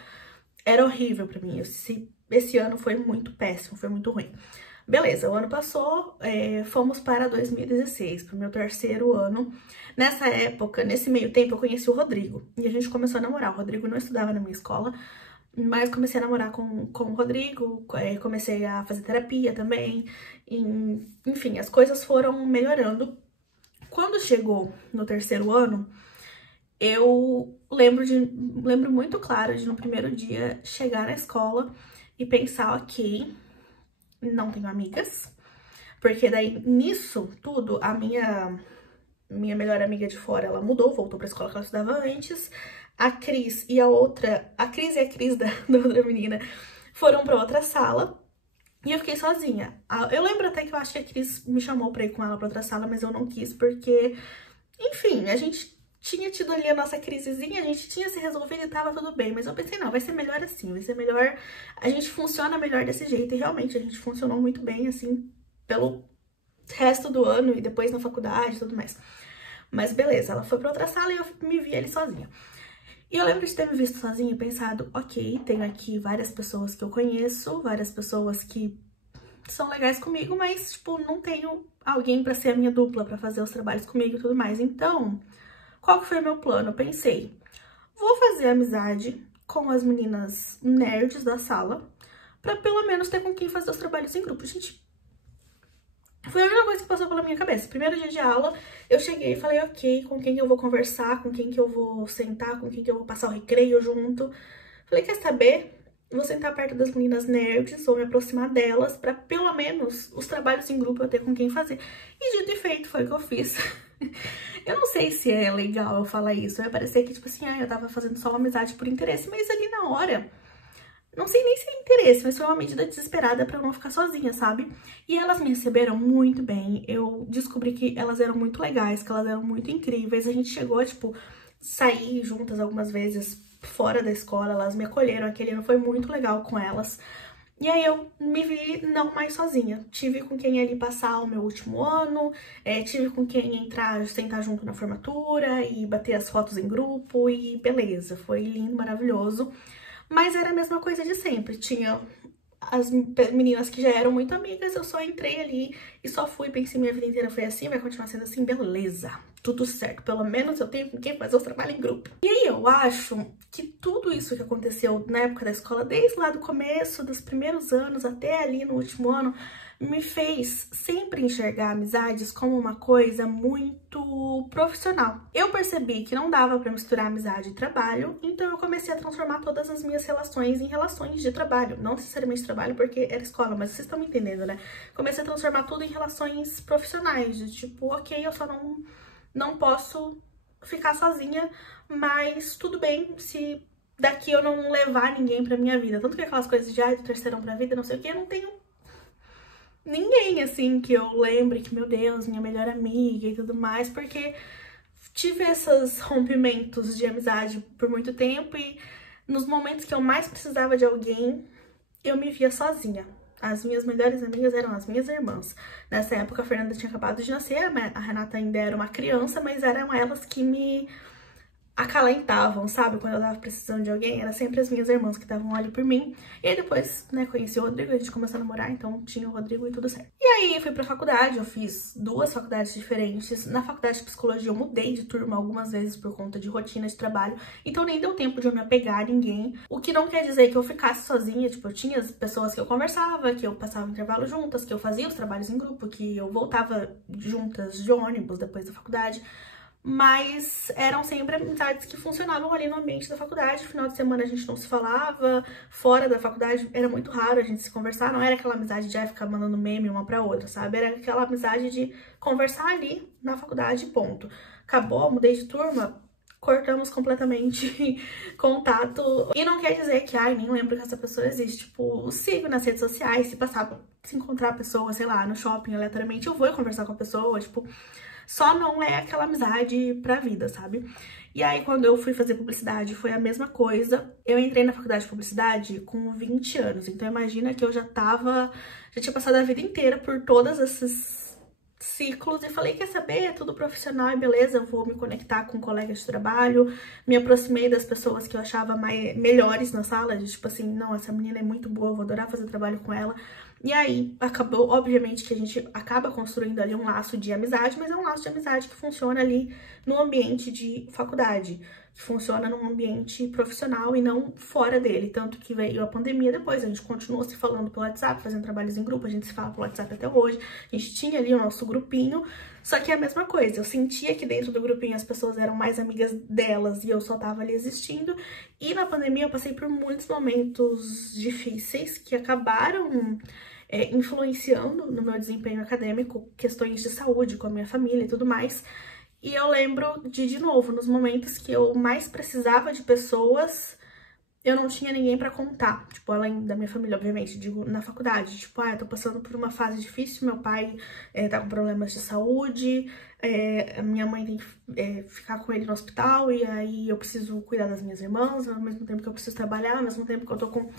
era horrível pra mim. Esse ano foi muito péssimo, foi muito ruim. Beleza, o ano passou, fomos para 2016, pro meu terceiro ano. Nessa época, nesse meio tempo, eu conheci o Rodrigo e a gente começou a namorar. O Rodrigo não estudava na minha escola, mas comecei a namorar com o Rodrigo, comecei a fazer terapia também, enfim, as coisas foram melhorando. Quando chegou no terceiro ano, eu lembro muito claro de no primeiro dia chegar na escola e pensar, ok, não tenho amigas, porque daí nisso tudo a minha melhor amiga de fora, ela mudou, voltou pra escola que ela estudava antes. A Cris e a Cris da outra menina foram pra outra sala e eu fiquei sozinha. Eu lembro até que eu acho que a Cris me chamou pra ir com ela pra outra sala, mas eu não quis porque, enfim, a gente tinha tido ali a nossa crisezinha, a gente tinha se resolvido e tava tudo bem, mas eu pensei, não, vai ser melhor assim, vai ser melhor, a gente funciona melhor desse jeito, e realmente a gente funcionou muito bem, assim, pelo resto do ano e depois na faculdade e tudo mais. Mas beleza, ela foi pra outra sala e eu me vi ali sozinha. E eu lembro de ter me visto sozinha e pensado, ok, tenho aqui várias pessoas que eu conheço, várias pessoas que são legais comigo, mas, tipo, não tenho alguém pra ser a minha dupla, pra fazer os trabalhos comigo e tudo mais. Então, qual que foi o meu plano? Eu pensei, vou fazer amizade com as meninas nerds da sala, pra pelo menos ter com quem fazer os trabalhos em grupo. Gente, foi a única coisa que passou pela minha cabeça. Primeiro dia de aula, eu cheguei e falei, ok, com quem que eu vou conversar, com quem que eu vou sentar, com quem que eu vou passar o recreio junto. Falei, quer saber? Vou sentar perto das meninas nerds, vou me aproximar delas, pra pelo menos os trabalhos em grupo eu ter com quem fazer. E dito e feito, foi o que eu fiz. Eu não sei se é legal eu falar isso, vai parecer que, tipo assim, eu tava fazendo só uma amizade por interesse, mas ali na hora, não sei nem se é interesse, mas foi uma medida desesperada pra eu não ficar sozinha, sabe? E elas me receberam muito bem, eu descobri que elas eram muito legais, que elas eram muito incríveis, a gente chegou a, tipo, sair juntas algumas vezes fora da escola, elas me acolheram, aquele ano foi muito legal com elas. E aí eu me vi não mais sozinha, tive com quem ali passar o meu último ano, tive com quem entrar, sentar junto na formatura e bater as fotos em grupo e beleza, foi lindo, maravilhoso. Mas era a mesma coisa de sempre, tinha as meninas que já eram muito amigas, eu só entrei ali e só fui, pensei minha vida inteira foi assim, vai continuar sendo assim, beleza, tudo certo, pelo menos eu tenho com quem fazer os trabalhos em grupo. E aí eu acho que tudo isso que aconteceu na época da escola, desde lá do começo, dos primeiros anos até ali no último ano, me fez sempre enxergar amizades como uma coisa muito profissional. Eu percebi que não dava pra misturar amizade e trabalho, então eu comecei a transformar todas as minhas relações em relações de trabalho. Não necessariamente trabalho porque era escola, mas vocês estão me entendendo, né? Comecei a transformar tudo em relações profissionais, de tipo, ok, eu só não posso ficar sozinha, mas tudo bem se daqui eu não levar ninguém pra minha vida. Tanto que aquelas coisas de, do terceirão pra vida, não sei o que, eu não tenho ninguém, assim, que eu lembre que, meu Deus, minha melhor amiga e tudo mais, porque tive esses rompimentos de amizade por muito tempo e nos momentos que eu mais precisava de alguém, eu me via sozinha. As minhas melhores amigas eram as minhas irmãs. Nessa época, a Fernanda tinha acabado de nascer, a Renata ainda era uma criança, mas eram elas que me acalentavam, sabe? Quando eu tava precisando de alguém, era sempre as minhas irmãs que estavam ali por mim. E aí depois, né, conheci o Rodrigo, a gente começou a namorar, então tinha o Rodrigo e tudo certo. E aí eu fui pra faculdade, eu fiz 2 faculdades diferentes. Na faculdade de psicologia eu mudei de turma algumas vezes por conta de rotina de trabalho, então nem deu tempo de eu me apegar a ninguém. O que não quer dizer que eu ficasse sozinha, tipo, eu tinha as pessoas que eu conversava, que eu passava intervalo juntas, que eu fazia os trabalhos em grupo, que eu voltava juntas de ônibus depois da faculdade. Mas eram sempre amizades que funcionavam ali no ambiente da faculdade. No final de semana a gente não se falava, fora da faculdade era muito raro a gente se conversar, não era aquela amizade de ficar mandando meme uma pra outra, sabe? Era aquela amizade de conversar ali na faculdade, ponto. Acabou, mudei de turma, cortamos completamente contato. E não quer dizer que, ai, nem lembro que essa pessoa existe. Tipo, sigo nas redes sociais, se encontrar a pessoa, sei lá, no shopping aleatoriamente, eu vou conversar com a pessoa, tipo... Só não é aquela amizade pra vida, sabe? E aí, quando eu fui fazer publicidade, foi a mesma coisa. Eu entrei na faculdade de publicidade com 20 anos. Então, imagina que eu já tinha passado a vida inteira por todos esses ciclos. E falei, quer saber? É tudo profissional e beleza, eu vou me conectar com colegas de trabalho. Me aproximei das pessoas que eu achava melhores na sala. De tipo assim, não, essa menina é muito boa, eu vou adorar fazer trabalho com ela. E aí, acabou, obviamente, que a gente acaba construindo ali um laço de amizade, mas é um laço de amizade que funciona ali no ambiente de faculdade, que funciona num ambiente profissional e não fora dele. Tanto que veio a pandemia depois, a gente continuou se falando pelo WhatsApp, fazendo trabalhos em grupo, a gente se fala pelo WhatsApp até hoje, a gente tinha ali o nosso grupinho, só que é a mesma coisa, eu sentia que dentro do grupinho as pessoas eram mais amigas delas e eu só tava ali existindo, e na pandemia eu passei por muitos momentos difíceis que acabaram... influenciando no meu desempenho acadêmico, questões de saúde com a minha família e tudo mais. E eu lembro de novo, nos momentos que eu mais precisava de pessoas, eu não tinha ninguém pra contar. Tipo, além da minha família, obviamente, digo, na faculdade. Tipo, eu tô passando por uma fase difícil, meu pai tá com problemas de saúde, a minha mãe tem que ficar com ele no hospital, e aí eu preciso cuidar das minhas irmãs, ao mesmo tempo que eu preciso trabalhar, ao mesmo tempo que eu tô com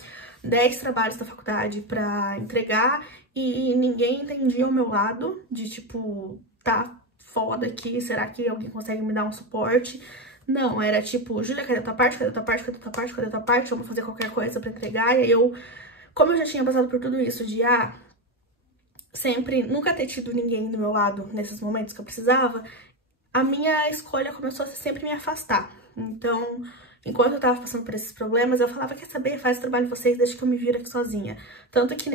10 trabalhos da faculdade pra entregar, e ninguém entendia o meu lado, de tipo, tá foda aqui, será que alguém consegue me dar um suporte? Não, era tipo, Júlia, cadê a tua parte? Cadê a tua parte? Cadê a tua parte? Cadê a tua parte? Vamos fazer qualquer coisa pra entregar. E aí eu, como eu já tinha passado por tudo isso, de sempre, nunca ter tido ninguém do meu lado nesses momentos que eu precisava, a minha escolha começou a ser sempre me afastar. Então, enquanto eu tava passando por esses problemas, eu falava, quer saber, faz o trabalho de vocês, deixa que eu me viro aqui sozinha. Tanto que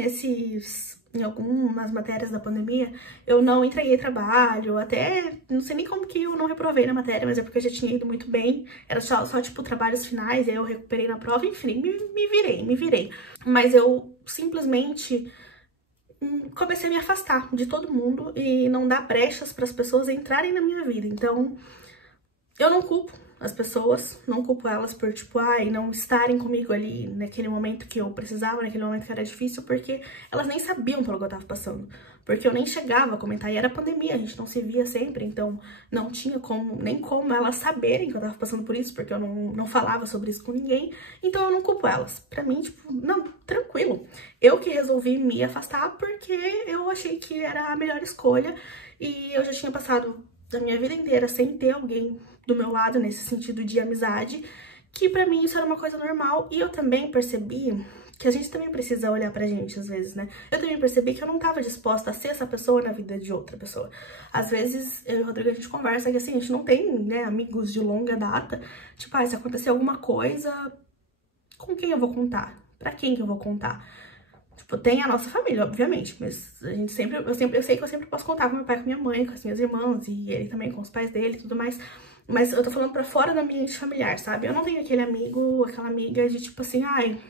em algumas matérias da pandemia, eu não entreguei trabalho, até, não sei nem como que eu não reprovei na matéria, mas é porque eu já tinha ido muito bem, era só tipo, trabalhos finais, e aí eu recuperei na prova, enfim, me virei. Mas eu simplesmente comecei a me afastar de todo mundo e não dar brechas para as pessoas entrarem na minha vida. Então, eu não culpo as pessoas, não culpo elas por, tipo, não estarem comigo ali naquele momento que eu precisava, naquele momento que era difícil, porque elas nem sabiam pelo que eu tava passando. Porque eu nem chegava a comentar, e era pandemia, a gente não se via sempre, então não tinha nem como elas saberem que eu tava passando por isso, porque eu não falava sobre isso com ninguém, então eu não culpo elas. Pra mim, tipo, não, tranquilo. Eu que resolvi me afastar porque eu achei que era a melhor escolha, e eu já tinha passado a minha vida inteira sem ter alguém do meu lado, nesse sentido de amizade, que pra mim isso era uma coisa normal. E eu também percebi que a gente também precisa olhar pra gente, às vezes, né? Eu também percebi que eu não tava disposta a ser essa pessoa na vida de outra pessoa. Às vezes, eu e o Rodrigo, a gente conversa que, assim, a gente não tem, né, amigos de longa data. Tipo, se acontecer alguma coisa, com quem eu vou contar? Pra quem que eu vou contar? Tipo, tem a nossa família, obviamente, mas a gente eu sei que eu sempre posso contar com meu pai, com minha mãe, com as minhas irmãs, e ele também com os pais dele e tudo mais. Mas eu tô falando pra fora do ambiente familiar, sabe? Eu não tenho aquele amigo, aquela amiga de tipo assim,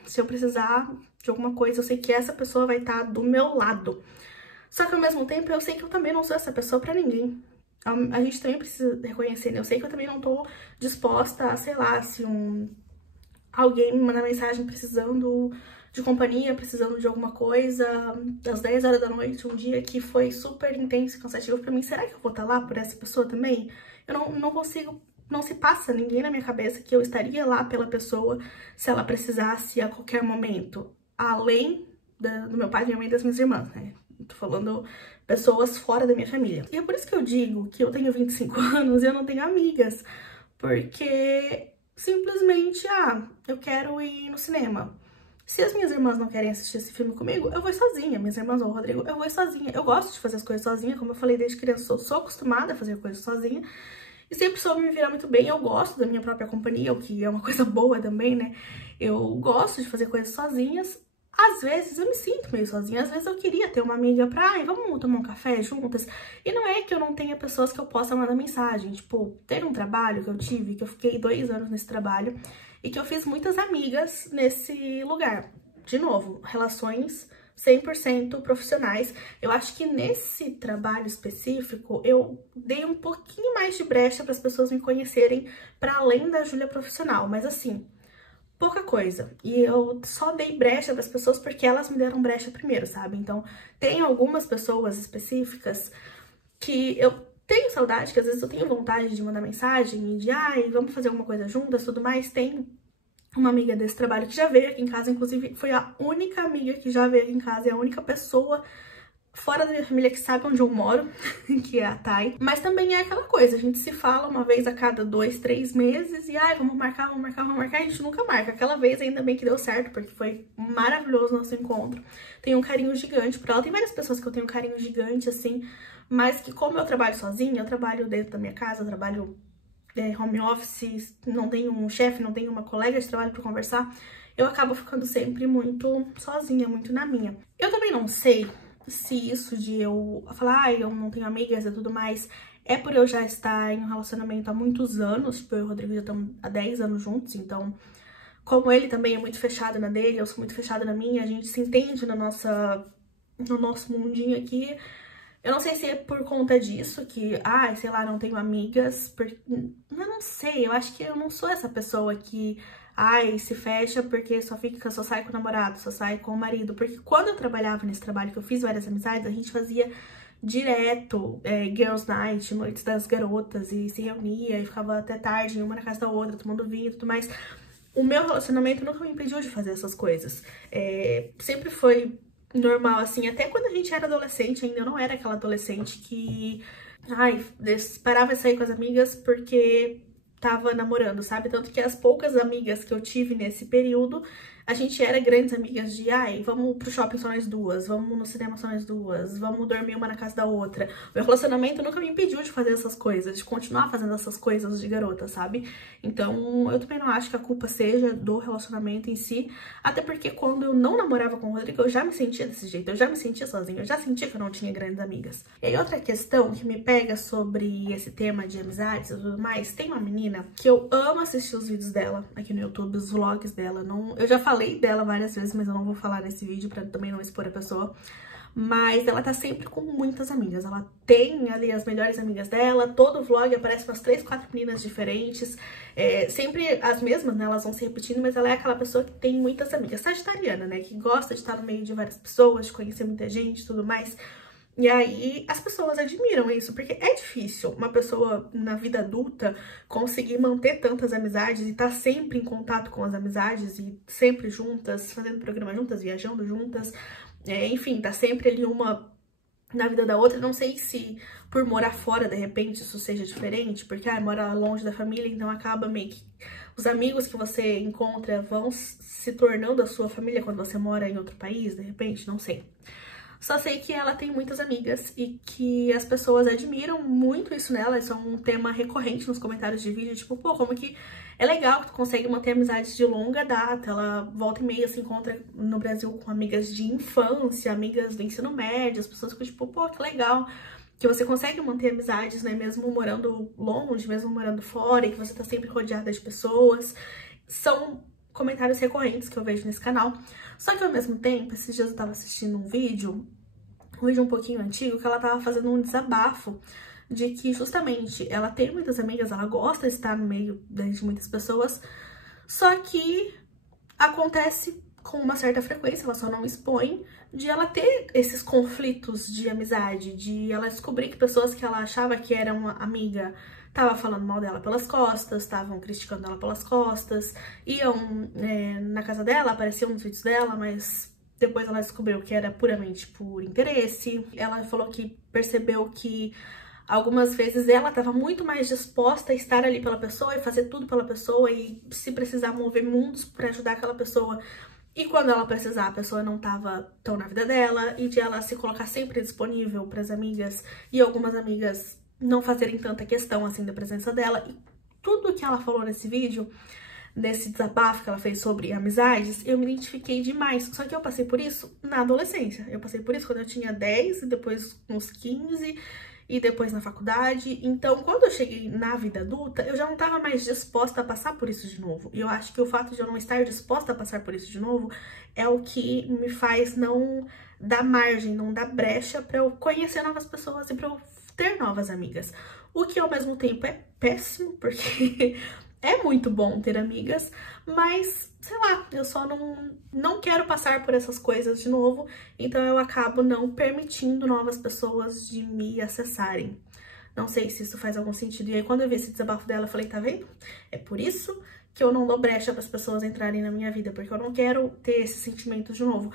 se eu precisar de alguma coisa, eu sei que essa pessoa vai estar do meu lado. Só que ao mesmo tempo, eu sei que eu também não sou essa pessoa pra ninguém. A gente também precisa reconhecer, né? Eu sei que eu também não tô disposta a, sei lá, se alguém me manda mensagem precisando de companhia, precisando de alguma coisa, às 10 horas da noite, um dia que foi super intenso e cansativo pra mim, será que eu vou estar lá por essa pessoa também? Eu não consigo, não se passa ninguém na minha cabeça que eu estaria lá pela pessoa se ela precisasse a qualquer momento, além do meu pai, da minha mãe e das minhas irmãs, né? Tô falando pessoas fora da minha família. E é por isso que eu digo que eu tenho 25 anos e eu não tenho amigas, porque simplesmente, eu quero ir no cinema. Se as minhas irmãs não querem assistir esse filme comigo, eu vou sozinha. Minhas irmãs ou o Rodrigo, eu vou sozinha. Eu gosto de fazer as coisas sozinha, como eu falei desde criança, eu sou acostumada a fazer coisas sozinha. E sempre soube me virar muito bem, eu gosto da minha própria companhia, o que é uma coisa boa também, né? Eu gosto de fazer coisas sozinhas. Às vezes eu me sinto meio sozinha, às vezes eu queria ter uma amiga pra, vamos tomar um café juntas. E não é que eu não tenha pessoas que eu possa mandar mensagem, tipo, ter um trabalho que eu tive, que eu fiquei 2 anos nesse trabalho, e que eu fiz muitas amigas nesse lugar. De novo, relações 100% profissionais. Eu acho que nesse trabalho específico, eu dei um pouquinho mais de brecha para as pessoas me conhecerem para além da Júlia profissional, mas assim, pouca coisa. E eu só dei brecha para as pessoas porque elas me deram brecha primeiro, sabe? Então, tem algumas pessoas específicas que eu tenho saudade, que às vezes eu tenho vontade de mandar mensagem e de, vamos fazer alguma coisa juntas, tudo mais. Tem uma amiga desse trabalho que já veio aqui em casa, inclusive foi a única amiga que já veio aqui em casa, é a única pessoa fora da minha família que sabe onde eu moro, que é a Thay. Mas também é aquela coisa, a gente se fala uma vez a cada 2, 3 meses e vamos marcar, a gente nunca marca. Aquela vez ainda bem que deu certo, porque foi maravilhoso o nosso encontro. Tenho um carinho gigante por ela, tem várias pessoas que eu tenho um carinho gigante, assim, mas que como eu trabalho sozinha, eu trabalho dentro da minha casa, eu trabalho home office, não tenho um chefe, não tenho uma colega de trabalho pra conversar, eu acabo ficando sempre muito sozinha, muito na minha. Eu também não sei se isso de eu falar, eu não tenho amigas e tudo mais, é por eu já estar em um relacionamento há muitos anos, tipo, eu e o Rodrigo já estamos há 10 anos juntos, então, como ele também é muito fechado na dele, eu sou muito fechada na minha, a gente se entende no nosso mundinho aqui. Eu não sei se é por conta disso que, sei lá, não tenho amigas, eu não sei, eu acho que eu não sou essa pessoa que, se fecha porque só sai com o namorado, só sai com o marido, porque quando eu trabalhava nesse trabalho, que eu fiz várias amizades, a gente fazia direto Girls Night, noites das garotas, e se reunia e ficava até tarde, uma na casa da outra, tomando vinho e tudo mais. O meu relacionamento nunca me impediu de fazer essas coisas, sempre foi normal, assim, até quando a gente era adolescente, ainda eu não era aquela adolescente que, parava de sair com as amigas porque tava namorando, sabe? Tanto que as poucas amigas que eu tive nesse período, a gente era grandes amigas de, vamos pro shopping só nós duas, vamos no cinema só nós duas, vamos dormir uma na casa da outra. Meu relacionamento nunca me impediu de fazer essas coisas, de continuar fazendo essas coisas de garota, sabe? Então, eu também não acho que a culpa seja do relacionamento em si, até porque quando eu não namorava com o Rodrigo, eu já me sentia desse jeito, eu já me sentia sozinha, eu já sentia que eu não tinha grandes amigas. E aí, outra questão que me pega sobre esse tema de amizades e tudo mais, tem uma menina que eu amo assistir os vídeos dela aqui no YouTube, os vlogs dela, eu já falei dela várias vezes, mas eu não vou falar nesse vídeo pra também não expor a pessoa. Mas ela tá sempre com muitas amigas, ela tem ali as melhores amigas dela, todo vlog aparece umas 3, 4 meninas diferentes, sempre as mesmas, né, elas vão se repetindo, mas ela é aquela pessoa que tem muitas amigas, sagitariana, né, que gosta de estar no meio de várias pessoas, de conhecer muita gente e tudo mais. E aí as pessoas admiram isso, porque é difícil uma pessoa na vida adulta conseguir manter tantas amizades e estar sempre em contato com as amizades e sempre juntas, fazendo programa juntas, viajando juntas, enfim, tá sempre ali uma na vida da outra. Não sei se por morar fora, de repente, isso seja diferente, porque mora longe da família, então acaba meio que os amigos que você encontra vão se tornando a sua família quando você mora em outro país, de repente, não sei. Só sei que ela tem muitas amigas e que as pessoas admiram muito isso nela. Isso é um tema recorrente nos comentários de vídeo, tipo, pô, como que é legal que tu consegue manter amizades de longa data. Ela volta e meia se encontra no Brasil com amigas de infância, amigas do ensino médio, as pessoas ficam tipo, pô, que legal que você consegue manter amizades, né, mesmo morando longe, mesmo morando fora, e que você tá sempre rodeada de pessoas. São comentários recorrentes que eu vejo nesse canal. Só que ao mesmo tempo, esses dias eu tava assistindo um vídeo um pouquinho antigo, que ela tava fazendo um desabafo de que justamente ela tem muitas amigas, ela gosta de estar no meio de muitas pessoas, só que acontece com uma certa frequência, ela só não expõe, de ela ter esses conflitos de amizade, de ela descobrir que pessoas que ela achava que eram uma amiga estavam falando mal dela pelas costas, estavam criticando ela pelas costas, iam na casa dela, apareciam nos vídeos dela, mas depois ela descobriu que era puramente por interesse. Ela falou que percebeu que algumas vezes ela estava muito mais disposta a estar ali pela pessoa e fazer tudo pela pessoa e se precisar mover mundos para ajudar aquela pessoa. E quando ela precisar, a pessoa não estava tão na vida dela, e de ela se colocar sempre disponível para as amigas e algumas amigas não fazerem tanta questão assim da presença dela. E tudo que ela falou nesse vídeo, desse desabafo que ela fez sobre amizades, eu me identifiquei demais. Só que eu passei por isso na adolescência. Eu passei por isso quando eu tinha 10, e depois uns 15, e depois na faculdade. Então, quando eu cheguei na vida adulta, eu já não estava mais disposta a passar por isso de novo. E eu acho que o fato de eu não estar disposta a passar por isso de novo é o que me faz não dar margem, não dar brecha para eu conhecer novas pessoas e para eu ter novas amigas. O que ao mesmo tempo é péssimo, porque é muito bom ter amigas, mas, sei lá, eu só não quero passar por essas coisas de novo, então eu acabo não permitindo novas pessoas de me acessarem. Não sei se isso faz algum sentido. E aí, quando eu vi esse desabafo dela, eu falei, tá vendo? É por isso que eu não dou brecha para as pessoas entrarem na minha vida, porque eu não quero ter esse sentimento de novo.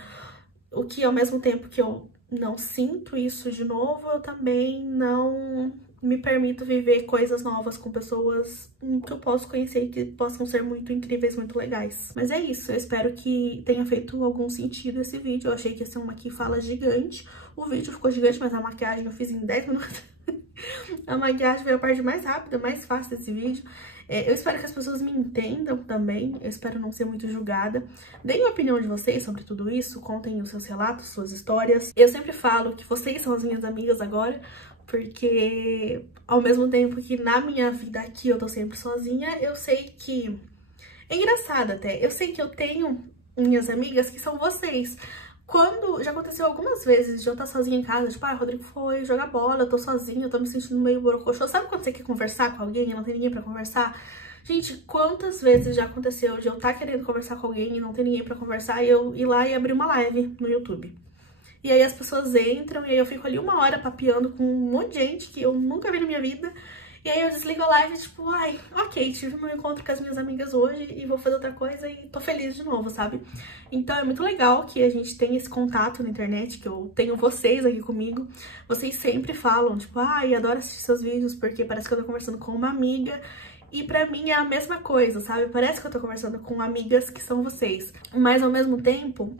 O que, ao mesmo tempo que eu não sinto isso de novo, eu também não me permito viver coisas novas com pessoas que eu posso conhecer e que possam ser muito incríveis, muito legais. Mas é isso, eu espero que tenha feito algum sentido esse vídeo. Eu achei que ia ser uma que fala gigante. O vídeo ficou gigante, mas a maquiagem eu fiz em 10 minutos. A maquiagem foi a parte mais rápida, mais fácil desse vídeo. Eu espero que as pessoas me entendam também, eu espero não ser muito julgada. Deem a opinião de vocês sobre tudo isso, contem os seus relatos, suas histórias. Eu sempre falo que vocês são as minhas amigas agora, porque ao mesmo tempo que na minha vida aqui eu tô sempre sozinha, eu sei que... É engraçado até, eu sei que eu tenho minhas amigas que são vocês. Quando já aconteceu algumas vezes de eu estar sozinha em casa, tipo, ah, o Rodrigo foi jogar bola, eu tô sozinha, eu tô me sentindo meio borocochô. Sabe quando você quer conversar com alguém e não tem ninguém pra conversar? Gente, quantas vezes já aconteceu de eu estar querendo conversar com alguém e não ter ninguém pra conversar e eu ir lá e abrir uma live no YouTube? E aí as pessoas entram e aí eu fico ali 1 hora papeando com um monte de gente que eu nunca vi na minha vida. E aí eu desligo a live, tipo, ai, ok, tive meu encontro com as minhas amigas hoje e vou fazer outra coisa e tô feliz de novo, sabe? Então é muito legal que a gente tenha esse contato na internet, que eu tenho vocês aqui comigo. Vocês sempre falam, tipo, ai, adoro assistir seus vídeos porque parece que eu tô conversando com uma amiga. E pra mim é a mesma coisa, sabe? Parece que eu tô conversando com amigas que são vocês. Mas ao mesmo tempo...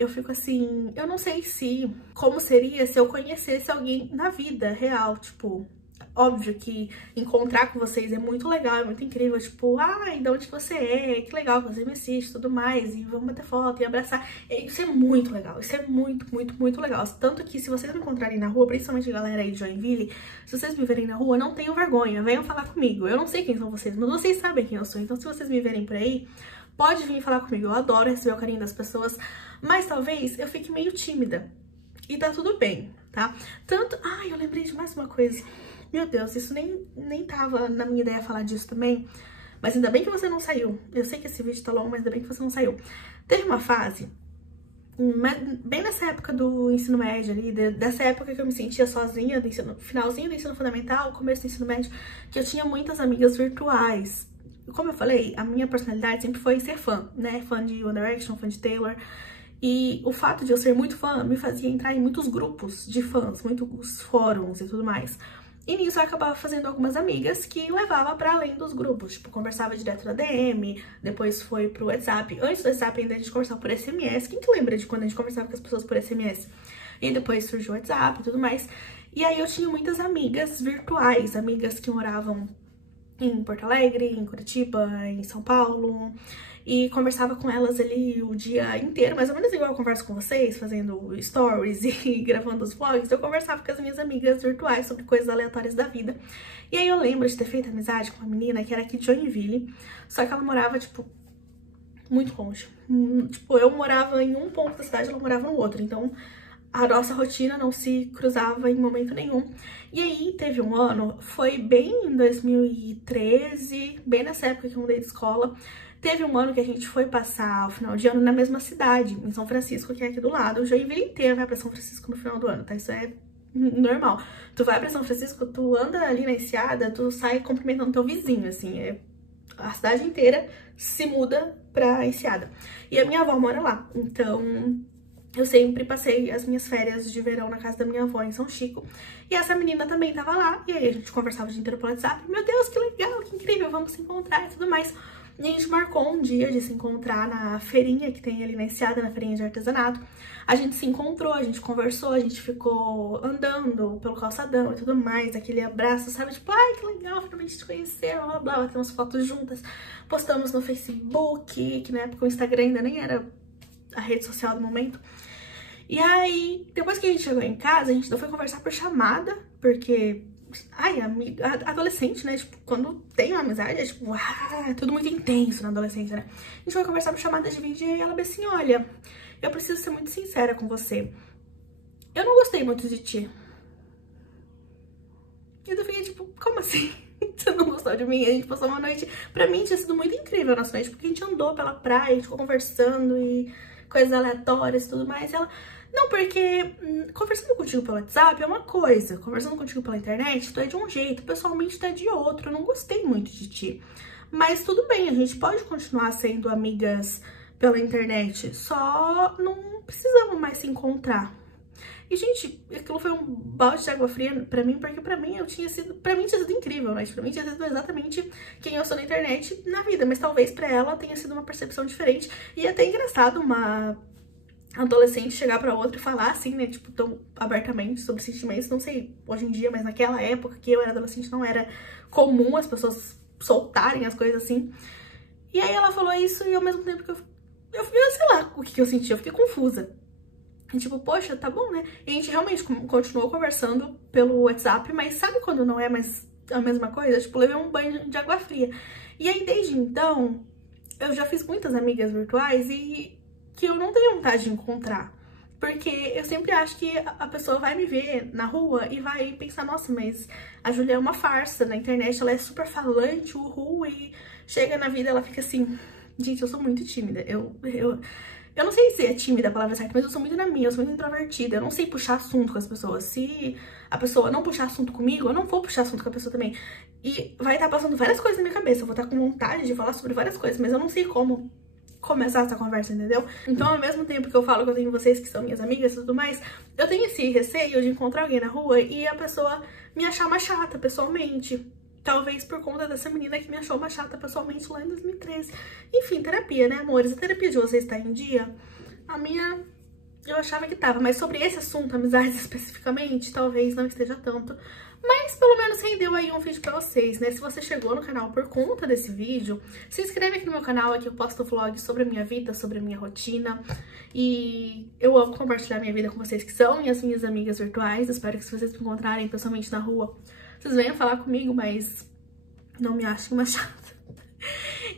eu fico assim, eu não sei como seria se eu conhecesse alguém na vida real, tipo, óbvio que encontrar com vocês é muito legal, é muito incrível, tipo, ai, de onde você é, que legal que você me assiste e tudo mais, e vamos bater foto e abraçar, isso é muito legal, isso é muito, muito, muito legal, tanto que se vocês me encontrarem na rua, principalmente a galera aí de Joinville, se vocês me verem na rua, não tenham vergonha, venham falar comigo, eu não sei quem são vocês, mas vocês sabem quem eu sou, então se vocês me verem por aí, pode vir falar comigo, eu adoro receber o carinho das pessoas, mas talvez eu fique meio tímida. E tá tudo bem, tá? Tanto... Ai, eu lembrei de mais uma coisa. Meu Deus, isso nem tava na minha ideia falar disso também. Mas ainda bem que você não saiu. Eu sei que esse vídeo tá longo, mas ainda bem que você não saiu. Teve uma fase, bem nessa época do ensino médio ali, dessa época que eu me sentia sozinha, finalzinho do ensino fundamental, começo do ensino médio, que eu tinha muitas amigas virtuais. Como eu falei, a minha personalidade sempre foi ser fã, né? Fã de One Direction, fã de Taylor. E o fato de eu ser muito fã me fazia entrar em muitos grupos de fãs, muitos fóruns e tudo mais. E nisso eu acabava fazendo algumas amigas que levava pra além dos grupos. Tipo, conversava direto na DM, depois foi pro WhatsApp. Antes do WhatsApp ainda a gente conversava por SMS. Quem que lembra de quando a gente conversava com as pessoas por SMS? E depois surgiu o WhatsApp e tudo mais. E aí eu tinha muitas amigas virtuais, amigas que moravam em Porto Alegre, em Curitiba, em São Paulo, e conversava com elas ali o dia inteiro, mais ou menos igual eu converso com vocês, fazendo stories e gravando os vlogs. Eu conversava com as minhas amigas virtuais sobre coisas aleatórias da vida. E aí eu lembro de ter feito amizade com uma menina que era aqui de Joinville, só que ela morava, tipo, muito longe. Tipo, eu morava em um ponto da cidade, ela morava no outro, então a nossa rotina não se cruzava em momento nenhum. E aí teve um ano, foi bem em 2013, bem nessa época que eu mudei de escola, Teve um ano que a gente foi passar o final de ano na mesma cidade, em São Francisco, que é aqui do lado. O Joinville inteiro vai pra São Francisco no final do ano, tá? Isso é normal. Tu vai pra São Francisco, tu anda ali na Enseada, tu sai cumprimentando teu vizinho, assim, a cidade inteira se muda pra Enseada. E a minha avó mora lá, então eu sempre passei as minhas férias de verão na casa da minha avó em São Chico. E essa menina também tava lá, e aí a gente conversava o dia inteiro pelo WhatsApp. Meu Deus, que legal, que incrível, vamos se encontrar e tudo mais. E a gente marcou um dia de se encontrar na feirinha que tem ali na Enseada, na feirinha de artesanato. A gente se encontrou, a gente conversou, a gente ficou andando pelo calçadão e tudo mais, aquele abraço, sabe? Tipo, ai, que legal, finalmente te conhecer, blá, blá, blá, batemos fotos juntas, postamos no Facebook, que na época o Instagram ainda nem era a rede social do momento. E aí, depois que a gente chegou em casa, a gente não foi conversar por chamada, porque... Ai, amiga, adolescente, né? Tipo, quando tem uma amizade, é tipo, é tudo muito intenso na adolescência, né? A gente foi conversar por chamada de vídeo e ela disse assim, olha, eu preciso ser muito sincera com você. Eu não gostei muito de ti. E eu fiquei tipo, como assim? Você não gostou de mim? A gente passou uma noite... Pra mim tinha sido muito incrível a nossa noite, porque a gente andou pela praia, a gente ficou conversando e coisas aleatórias e tudo mais. E ela... Não, porque conversando contigo pelo WhatsApp é uma coisa, conversando contigo pela internet tu é de um jeito, pessoalmente tu é de outro, eu não gostei muito de ti. Mas tudo bem, a gente pode continuar sendo amigas pela internet, só não precisamos mais se encontrar. E, gente, aquilo foi um balde de água fria pra mim, porque pra mim tinha sido incrível, né? Pra mim tinha sido exatamente quem eu sou na internet na vida, mas talvez pra ela tenha sido uma percepção diferente. E é até engraçado uma adolescente chegar pra outra e falar assim, né, tipo, tão abertamente sobre sentimentos, não sei hoje em dia, mas naquela época que eu era adolescente não era comum as pessoas soltarem as coisas assim. E aí ela falou isso e ao mesmo tempo que eu sei lá o que eu senti, eu fiquei confusa. E tipo, poxa, tá bom, né? E a gente realmente continuou conversando pelo WhatsApp, mas sabe quando não é mais a mesma coisa? Tipo, levei um banho de água fria. E aí desde então, eu já fiz muitas amigas virtuais e que eu não tenho vontade de encontrar. Porque eu sempre acho que a pessoa vai me ver na rua e vai pensar, nossa, mas a Júlia é uma farsa na internet, ela é super falante, uhul, e chega na vida ela fica assim, gente, eu sou muito tímida, eu não sei se é tímida a palavra certa, mas eu sou muito na minha, eu sou muito introvertida, eu não sei puxar assunto com as pessoas. Se a pessoa não puxar assunto comigo, eu não vou puxar assunto com a pessoa também. E vai estar passando várias coisas na minha cabeça, eu vou estar com vontade de falar sobre várias coisas, mas eu não sei como começar essa conversa, entendeu? Então, ao mesmo tempo que eu falo que eu tenho vocês que são minhas amigas e tudo mais, eu tenho esse receio de encontrar alguém na rua e a pessoa me achar uma chata pessoalmente. Talvez por conta dessa menina que me achou uma chata pessoalmente lá em 2013. Enfim, terapia, né, amores? A terapia de vocês tá em dia? A minha... eu achava que tava, mas sobre esse assunto, amizades especificamente, talvez não esteja tanto. Mas pelo menos rendeu aí um vídeo pra vocês, né? Se você chegou no canal por conta desse vídeo, se inscreve aqui no meu canal, aqui eu posto vlogs sobre a minha vida, sobre a minha rotina. E eu amo compartilhar minha vida com vocês que são minhas amigas virtuais. Espero que se vocês me encontrarem pessoalmente na rua, vocês venham falar comigo, mas não me achem uma chata.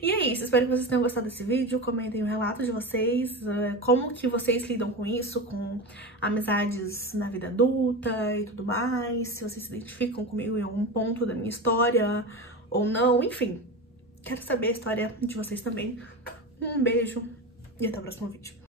E é isso, espero que vocês tenham gostado desse vídeo, comentem o relato de vocês, como que vocês lidam com isso, com amizades na vida adulta e tudo mais, se vocês se identificam comigo em algum ponto da minha história ou não, enfim, quero saber a história de vocês também. Um beijo e até o próximo vídeo.